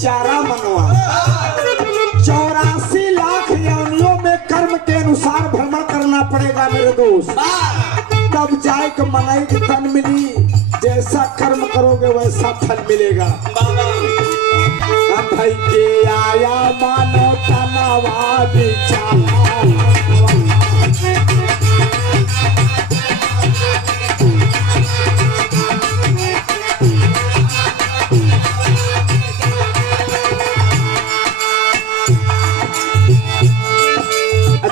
बिचारा मनवा 84 लाख योनियों में कर्म के अनुसार भ्रमण करना पड़ेगा मेरे दोस्त, तब जाए के मनाई की तन मिली। जैसा कर्म करोगे वैसा फल मिलेगा। भाई के आया मानो तनावा बिचारा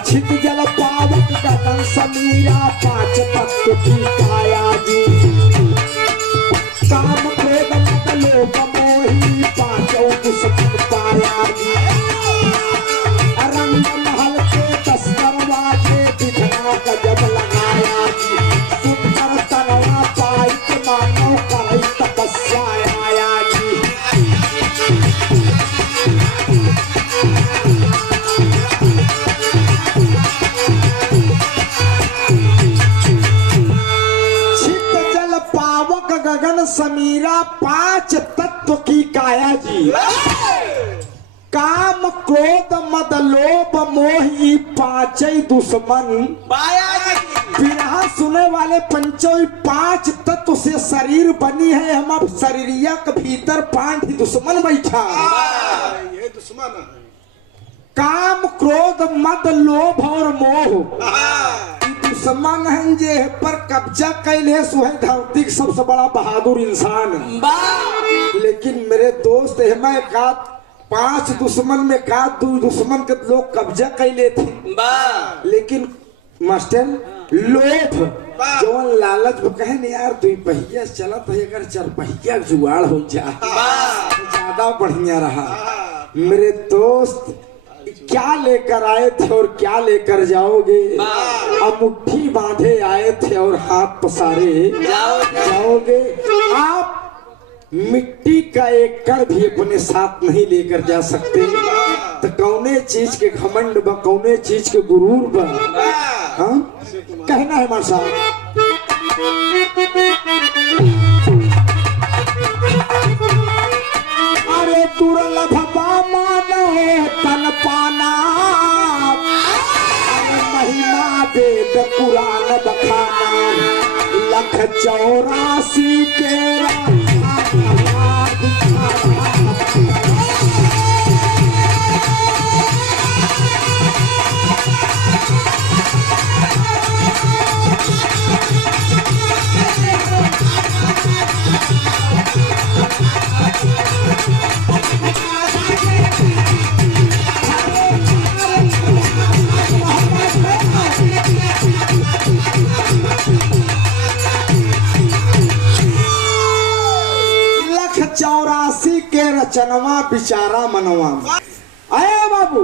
छित जल पावक गगन समीरा 5 तत्व की काया जी। काम क्रोध मद लोभ मोही 5 दुष्मन पाया जी। रंग महल के 10 दरवाजे विधना का जब लगाया जी। सुंदर तनवा पाई के मानव करई तपस्या आया जी। गगन समीरा 5 तत्व की काया जी। काम क्रोध मद लोभ मोह 5 दुश्मन पाया जी। बिरहा सुने वाले पंचों 5 तत्व से शरीर बनी है। हम अब शरीरिया के भीतर 5 दुश्मन बैठा। ये दुश्मन है। काम क्रोध मद लोभ और मोह दुश्मन है जे पर कब्जा कैले सुहे धरती का सबसे बड़ा बहादुर इंसान। लेकिन मेरे दोस्त मैं का 5 दुश्मन में का 2 दुश्मन के लोग कब्जा कैले थे। लेकिन मास्टर लोभ जवन लालच में कहे नहीं यार 2 पहिया चलत है, अगर 4 पहिया जुगाड़ हो जा ज्यादा बढ़िया रहा। मेरे दोस्त क्या लेकर आए थे और क्या लेकर जाओगे? अब मुट्ठी बांधे आए थे और हाथ पसारे जाओगे। आप मिट्टी का एक कण भी अपने साथ नहीं लेकर जा सकते। तो कौने चीज के घमंड बा, कौने चीज के गुरूर बा? हाँ कहना है मां साहब। अरे दुर्लभ मानो तन पाना, महिमा वेद पुराण बखाना। 184 के रचनवा बिचारा मनवा। आए बाबू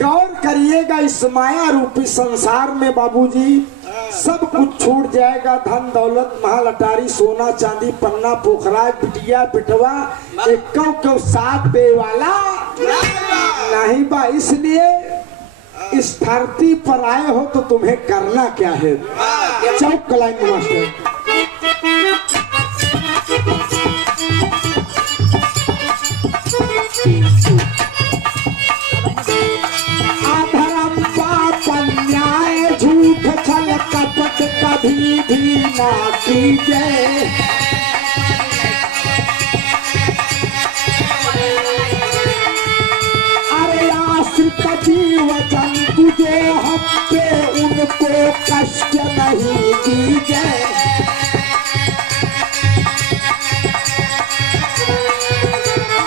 गौर करिएगा, इस माया रूपी संसार में बाबूजी सब कुछ छूट जाएगा। धन दौलत महल अटारी सोना चांदी पन्ना पोखरा बिटिया बिटवा एक को साथ दे वाला नहीं बा। इसलिए इस धरती पर आए हो तो तुम्हें करना क्या है? चौक कलाएंगे मास्टर। कभी भी ना कीजिए, अरे आश्रित जीव जंतु जो हम पे उनको कष्ट नहीं दीजिए।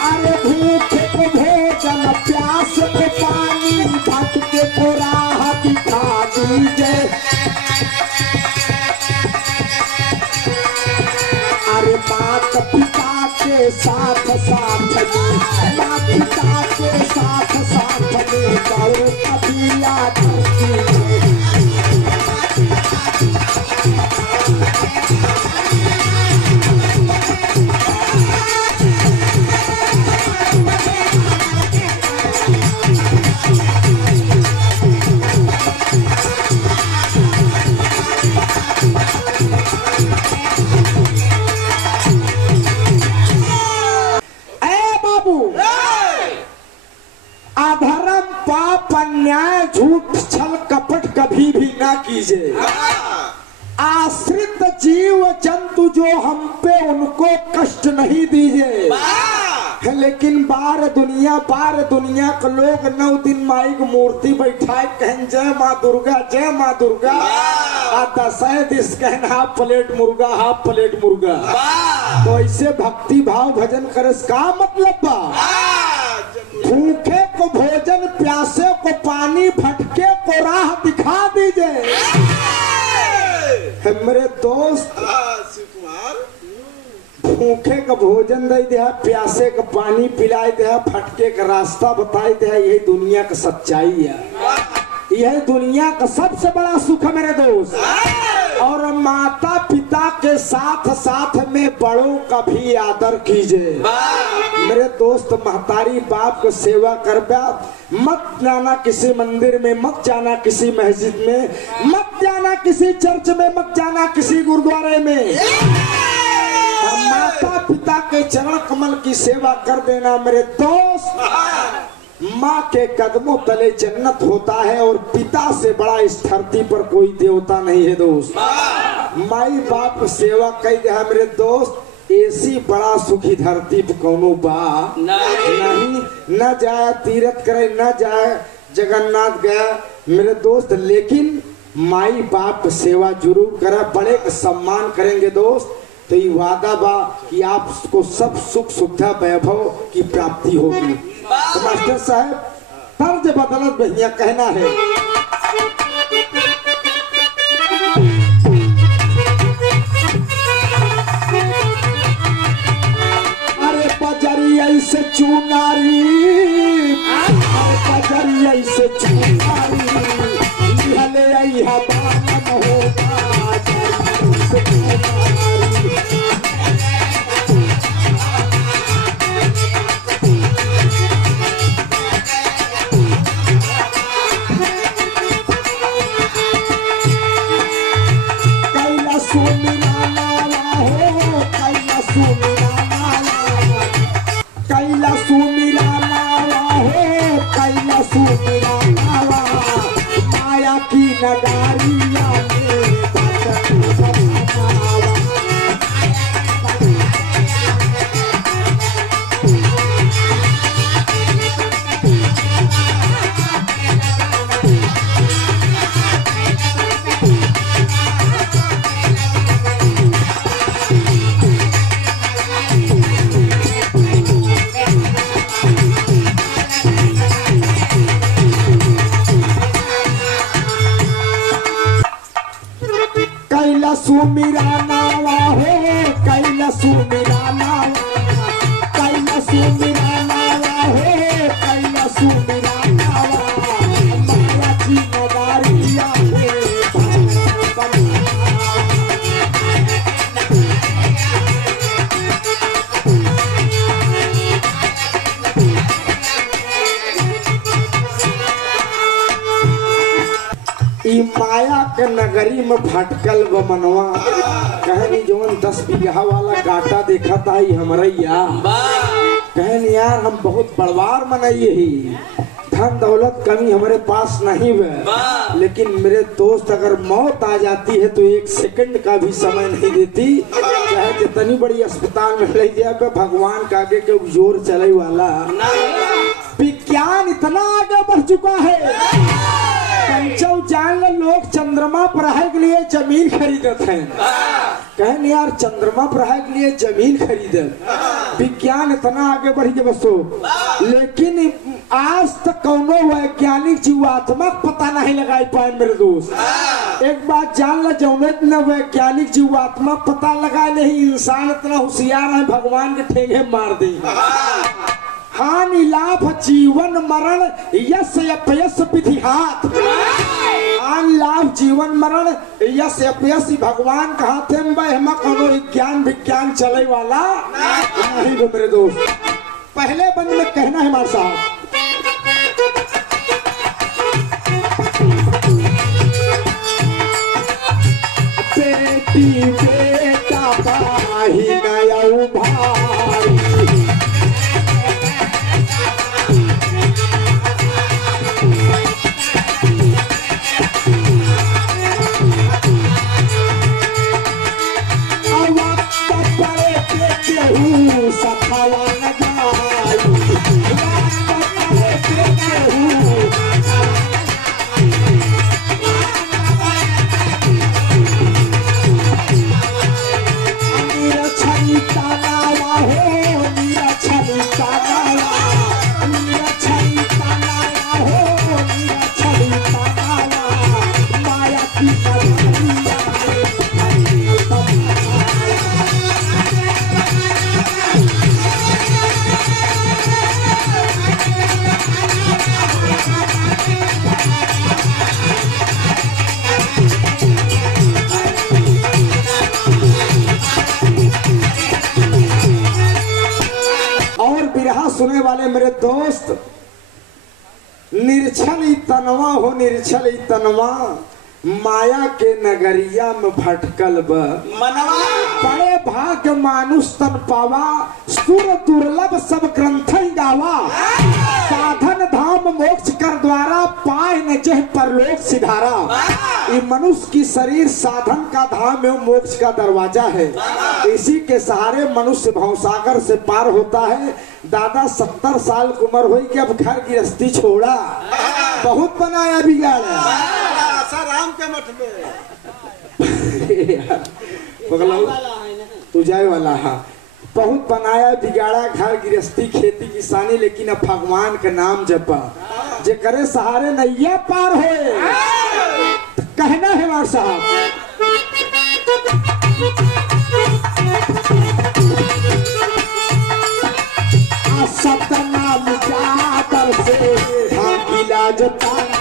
अरे भूखे को भोजन प्यास को पानी भटके को राह दिखा दीजिए। माता पिता के साथ साथ में, माता पिता के साथ साथ में गौर कभी आती अन्याय झूठ छल कपट कभी भी ना कीजिए। आश्रित जीव जंतु जो हम पे उनको कष्ट नहीं दीजिए। लेकिन बार दुनिया के लोग 9 दिन माई की मूर्ति बैठाए कहन जय माँ दुर्गा जय माँ दुर्गा। आ 10 दिस कहन हाफ प्लेट मुर्गा। तो ऐसे भक्ति भाव भजन करे का मतलब बा? भूखे को भोजन, प्यासे को पानी, भटके को राह दिखा दीजिए। मेरे दोस्त भूखे का भोजन दे दिया, प्यासे का पानी पिलाई दिया, भटके का रास्ता बताई दिया। यही दुनिया का सच्चाई है, यही दुनिया का सबसे बड़ा सुख है मेरे दोस्त। और माता पिता के साथ साथ में बड़ों का भी आदर कीजिए मेरे दोस्त। महतारी बाप को सेवा करबा, मत जाना किसी मंदिर में, मत जाना किसी मस्जिद में, मत जाना किसी चर्च में, मत जाना किसी गुरुद्वारे में। माता पिता के चरण कमल की सेवा कर देना मेरे दोस्त। माँ के कदमों तले जन्नत होता है और पिता से बड़ा इस धरती पर कोई देवता नहीं है दोस्त। माई बाप सेवा कई दिया मेरे दोस्त। ऐसी बड़ा सुखी धरती पर कौनो बा नहीं। न जाए तीर्थ करे, न जाए जगन्नाथ गया मेरे दोस्त, लेकिन माई बाप सेवा जरूर करे, बड़े का सम्मान करेंगे दोस्त। तो ये वादा बा कि आपको सब सुख सुविधा वैभव की प्राप्ति होगी। तो मास्टर साहब तर्ज बदलत भैया कहना है। अरे बजरिया से चुनारी, अरे बजरिया से चुनारी, हले आई हवान होगा माया की नगारिया सुमिरा नावा हो, कैला सुमिरा नावा, कैला सुमिरा नावा हो, कैला सुमिरा नावा, माया की नगारिया ई माया के नगरी में भटकल व मनवा कहनी जोन 10 बीघा वाला गाटा देखा था ही हमरैया कहनी यार हम बहुत बड़वार मनाइए ही, धन दौलत कमी हमारे पास नहीं है, लेकिन मेरे दोस्त अगर मौत आ जाती है तो 1 सेकंड का भी समय नहीं देती, चाहे जितनी बड़ी अस्पताल में ले जाए, भगवान का आगे के जोर चले वाला। विज्ञान इतना आगे बढ़ चुका है, जान लोग चंद्रमा पर रहे के लिए जमीन खरीदत हैं। कहन यार चंद्रमा पर रहे के लिए जमीन खरीदत, विज्ञान इतना आगे बढ़ गया बसो, लेकिन आज तक कौनो वैज्ञानिक जीवात्मक पता नहीं लगाई पाए मेरे दोस्त। एक बात जान ला, जौने न वैज्ञानिक जीवात्मक पता लगाए नहीं, इंसान इतना होशियार है भगवान के ठेंगे मार दे। हानि लाभ जीवन मरण यश अपयश विधि हाथ, हानि लाभ जीवन मरण यश अपयश भगवान का हाथ है। हम कोनो विज्ञान चले वाला नहीं मेरे दोस्त। पहले बंद में कहना है हमारे साहब, बेटी बेटा भाई नया भाई, दोस्त, निर्छल ही तनवा हो, निर्छल ही तनवा, माया के नगरिया में भटकल ब मनवा बड़े भाग्य मानुष तन पावा, सुर दुर्लभ सब ग्रंथ गावा, साधन धाम मोक्ष कर द्वारा, पाए न जह परलोक सिधारा। ये मनुष्य की शरीर साधन का धाम एवं मोक्ष का दरवाजा है। इसी के सहारे मनुष्य भवसागर से पार होता है। दादा 70 साल की उम्र हुई कि अब घर गृहस्थी छोड़ा, बहुत बनाया बिगाड़ा। राम के मठ में पगलाऊ तू जाए वाला है, बहुत बनाया बिगाड़ा, घर गृहस्थी खेती किसानी, लेकिन अब भगवान का नाम जपा, जे करे सहारे नैया पार होए। कहना है हमारे साहब, सतनाम चादर से ढाकिला जताना,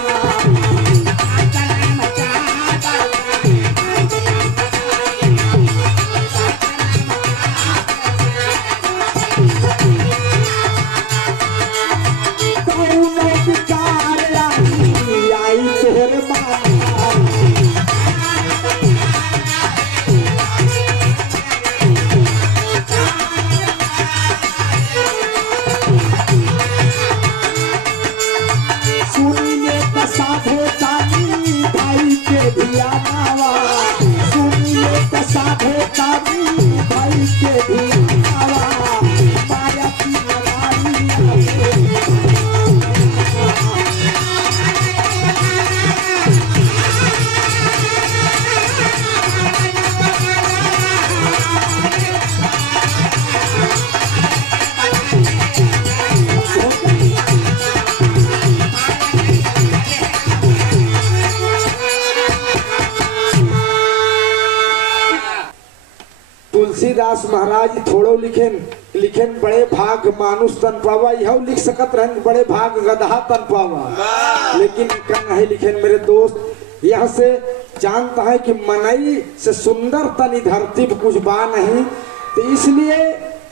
तुलसीदास महाराज थोड़ो लिखेन बड़े भाग मानुष तन पावा, यह लिख सकत रहन बड़े भाग गधा तन पावा, लेकिन नहीं लिखेन मेरे दोस्त। यह से जानता है कि मनई से सुंदर तनी धरती पर कुछ बा नहीं, तो इसलिए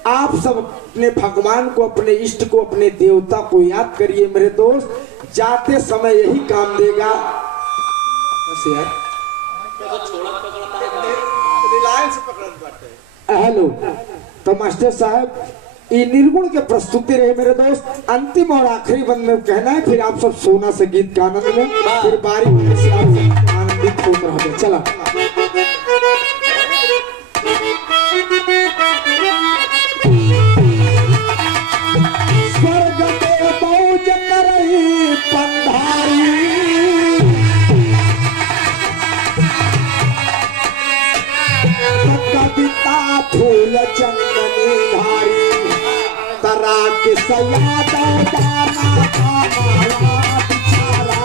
आप सब अपने भगवान को, अपने इष्ट को, अपने देवता को याद करिए मेरे दोस्त, जाते समय यही काम देगा। बस यार रिलायंस पकड़त बाटे। हेलो तो मास्टर साहब, ये निर्गुण के प्रस्तुति रहे मेरे दोस्त। अंतिम और आखिरी बंद में कहना है, फिर आप सब सोना से गीत का आनंद में, फिर बारी से आप सब आनंदित होते रहोगे। चला स्वर्ग में मौज करही पंधारी, कविता फूल चंदनी धारी, तरा के सयाद दाना हमारा बिचारा।